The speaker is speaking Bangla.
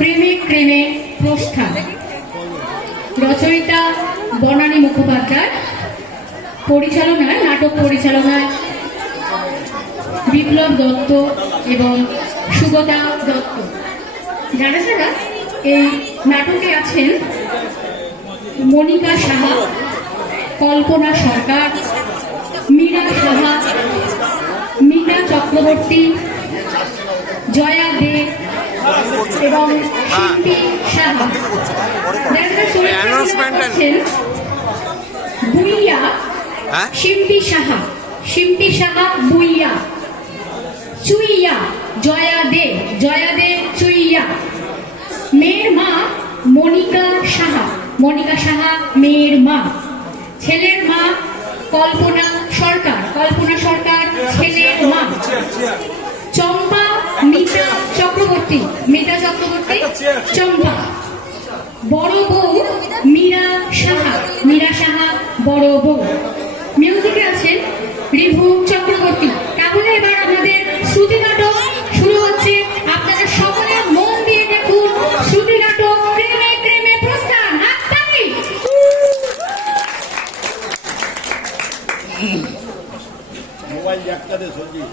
প্রেমে প্রেমে প্রস্থান। রচয়িতা বনানী মুখোপাধ্যায়, পরিচালনায় নাটক পরিচালনায় বিপ্লব দত্ত এবং সুগতা দত্ত। যারা যারা এই নাটকে আছেন: মনিকা সাহা, কল্পনা সরকার, মীরা সাহা, মীরা চক্রবর্তী, জয়া দে এবং শিল্পী সাহা। বুইয়া শিল্পী সাহা, শিল্পী সাহা বুইয়া, চুইয়া জয়া দে, জয়া দে চুইয়া। মেয়ের মা মনিকা সাহা, মনিকা সাহা মেয়ের মা। ছেলের মা কল্পনা সরকার, কল্পনা সরকার ছেলের মা। চম্পা মিতা চক্রবর্তী, মিতা চক্রবর্তী চম্পা। বড় বউ মীরা সাহা, মীরা সাহা বড় বউ। মিউজিকে আছেন রিভু চক্রবর্তী। তাহলে এবার আমাদের শ্রুতি নাটক শুরু হচ্ছে। আপনারা সকলে মন দিয়ে দেখুন শ্রুতি নাটক প্রেমে প্রেমে প্রস্থান। হাততালি। মোবাইল একটা দে সঞ্জীব।